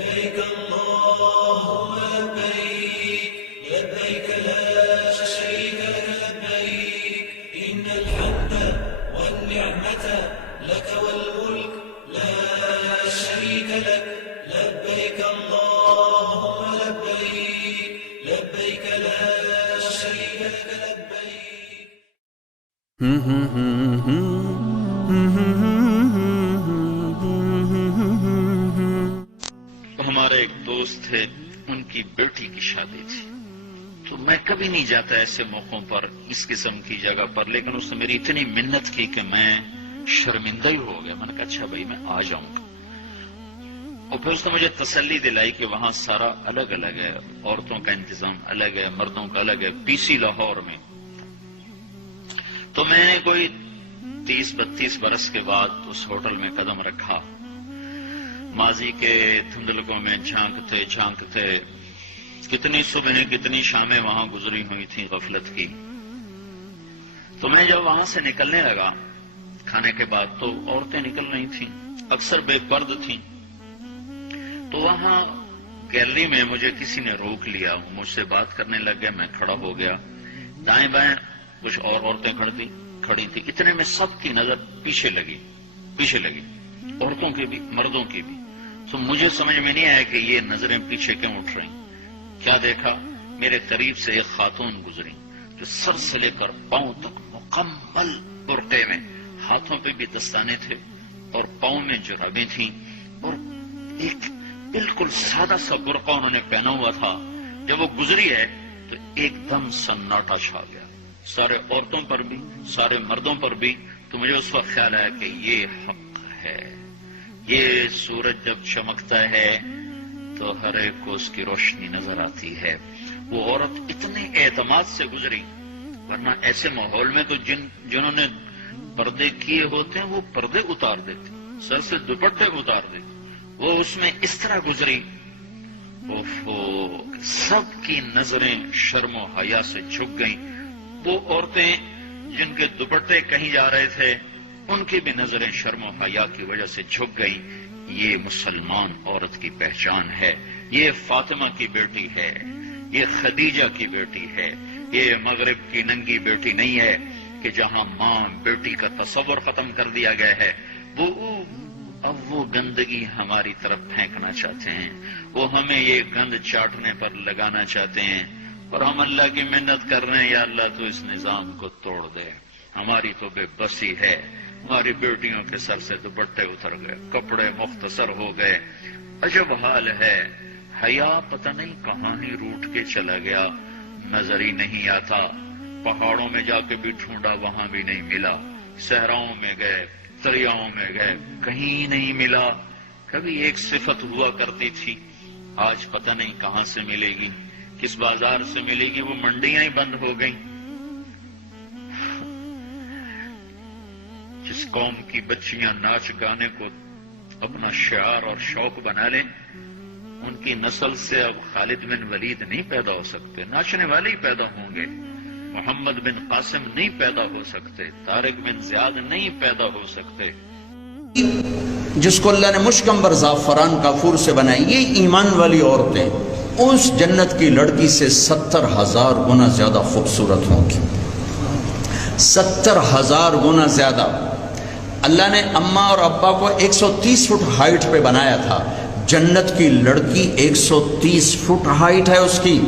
لبيك اللهم لبيك لبيك لا شريك لك لبيك إن الحمد والنعمة لك والملك لا شريك لك لبيك اللهم لبيك لبيك لا شريك لك لبيك. ہمارے ایک دوست تھے، ان کی بیٹی کی شادی تھی، تو میں کبھی نہیں جاتا ایسے موقعوں پر اس قسم کی جگہ پر، لیکن اس نے میری اتنی منت کی کہ میں شرمندہ ہی ہو گیا. میں نے کہا اچھا بھائی میں آ جاؤں گا. اور پھر اس نے مجھے تسلی دلائی کہ وہاں سارا الگ الگ ہے، عورتوں کا انتظام الگ ہے، مردوں کا الگ ہے. پی سی لاہور میں. تو میں نے کوئی 30-32 برس کے بعد اس ہوٹل میں قدم رکھا. ماضی کے دھندلکوں میں جھانکتے کتنی صبح کتنی شامیں وہاں گزری ہوئی تھیں غفلت کی. تو میں جب وہاں سے نکلنے لگا کھانے کے بعد تو عورتیں نکل رہی تھیں، اکثر بے پرد تھیں. تو وہاں گیلری میں مجھے کسی نے روک لیا، مجھ سے بات کرنے لگ گئے. میں کھڑا ہو گیا. دائیں بائیں کچھ اور عورتیں کھڑی تھی. اتنے میں سب کی نظر پیچھے لگی، عورتوں کی بھی مردوں کی بھی. تو مجھے سمجھ میں نہیں آیا کہ یہ نظریں پیچھے کیوں اٹھ رہی. کیا دیکھا، میرے قریب سے ایک خاتون گزری جو سر سے لے کر پاؤں تک مکمل برقعے میں، ہاتھوں پہ بھی دستانے تھے اور پاؤں میں جرابیں تھیں، اور ایک بالکل سادہ سا برقع انہوں نے پہنا ہوا تھا. جب وہ گزری ہے تو ایک دم سناٹا چھا گیا، سارے عورتوں پر بھی سارے مردوں پر بھی. تو مجھے اس وقت خیال آیا کہ یہ حق ہے. یہ سورج جب چمکتا ہے تو ہر ایک کو اس کی روشنی نظر آتی ہے. وہ عورت اتنے اعتماد سے گزری، ورنہ ایسے ماحول میں تو جنہوں نے پردے کیے ہوتے ہیں وہ پردے اتار دیتے، سر سے دوپٹے اتار دیتے. وہ اس میں اس طرح گزری، سب کی نظریں شرم و حیا سے جھک گئیں. وہ عورتیں جن کے دوپٹے کہیں جا رہے تھے ان کی بھی نظریں شرم و حیا کی وجہ سے جھک گئی. یہ مسلمان عورت کی پہچان ہے. یہ فاطمہ کی بیٹی ہے، یہ خدیجہ کی بیٹی ہے. یہ مغرب کی ننگی بیٹی نہیں ہے کہ جہاں ماں بیٹی کا تصور ختم کر دیا گیا ہے. اب وہ گندگی ہماری طرف پھینکنا چاہتے ہیں، وہ ہمیں یہ گند چاٹنے پر لگانا چاہتے ہیں. اور ہم اللہ کی منت کر رہے ہیں، یا اللہ تو اس نظام کو توڑ دے. ہماری تو بے بسی ہے. ہماری بیٹیوں کے سر سے دوپٹے اتر گئے، کپڑے مختصر ہو گئے. عجب حال ہے. حیا پتہ نہیں کہاں ہی روٹ کے چلا گیا، نظر ہی نہیں آتا. پہاڑوں میں جا کے بھی ڈھونڈا، وہاں بھی نہیں ملا. صحراؤں میں گئے، دریاؤں میں گئے، کہیں نہیں ملا. کبھی ایک صفت ہوا کرتی تھی، آج پتہ نہیں کہاں سے ملے گی، کس بازار سے ملے گی. وہ منڈیاں ہی بند ہو گئیں. جس قوم کی بچیاں ناچ گانے کو اپنا شعار اور شوق بنا لیں، ان کی نسل سے اب خالد بن ولید نہیں پیدا ہو سکتے، ناچنے والے ہی پیدا ہوں گے. محمد بن قاسم نہیں پیدا ہو سکتے، طارق بن زیاد نہیں پیدا ہو سکتے. جس کو اللہ نے مشکمبر زعفران کافور سے بنائی، یہ ایمان والی عورتیں اس جنت کی لڑکی سے 70,000 گنا زیادہ خوبصورت ہوں گی. 70,000 گنا زیادہ. اللہ نے اماں اور ابا کو 130 فٹ ہائٹ پہ بنایا تھا. جنت کی لڑکی 130 فٹ ہائٹ ہے اس کی.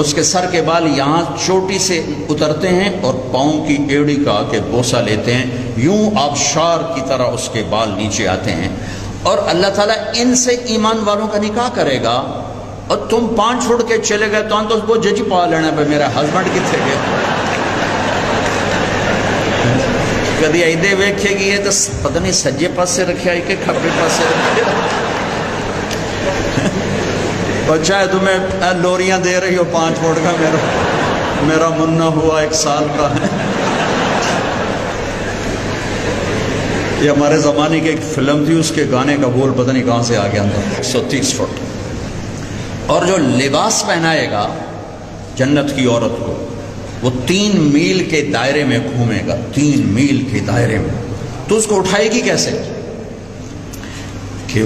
اس کے سر کے بال یہاں چوٹی سے اترتے ہیں اور پاؤں کی ایڑی کا کے بوسہ لیتے ہیں، یوں آبشار کی طرح اس کے بال نیچے آتے ہیں. اور اللہ تعالیٰ ان سے ایمان والوں کا نکاح کرے گا. اور تم 5 فٹ کے چلے گئے تو وہ جج پا لینا پہ میرا ہسبینڈ کتنے گئے. کدی ایدے ویکھے گی تو پتہ نہیں سجے پاسے رکھے کہ کھبے پاسے رکھے. اور چاہے تمہیں لوریاں دے رہی ہو 5 فٹ کا، میرا منا ہوا 1 سال کا ہے. یہ ہمارے زمانے کی ایک فلم تھی، اس کے گانے کا بول پتہ نہیں کہاں سے آ گیا اندر. 130 فٹ. اور جو لباس پہنائے گا جنت کی عورت کو، وہ 3 میل کے دائرے میں گھومے گا. 3 میل کے دائرے میں. تو اس کو اٹھائے گی کیسے کہ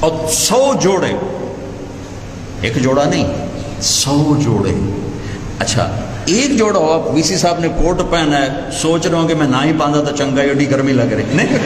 اور 100 جوڑے، ایک جوڑا نہیں 100 جوڑے. اچھا ایک جوڑا ہو، آپ وی سی صاحب نے کوٹ پہنا ہے، سوچ رہے ہوں کہ میں نہ ہی پاندہ تو چنگا، ایڈی گرمی لگ رہی نہیں.